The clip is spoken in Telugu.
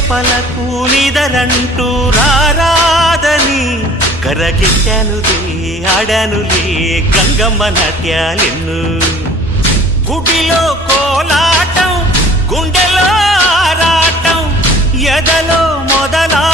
రేపలకు నిదరంటూ రారాదని కరగిట్టానులే ఆడానులే గంగమ్మ నాట్యాలెన్ను గుడిలో కోలాటం గుండెలో ఆరాటం ఎదలో మొదలా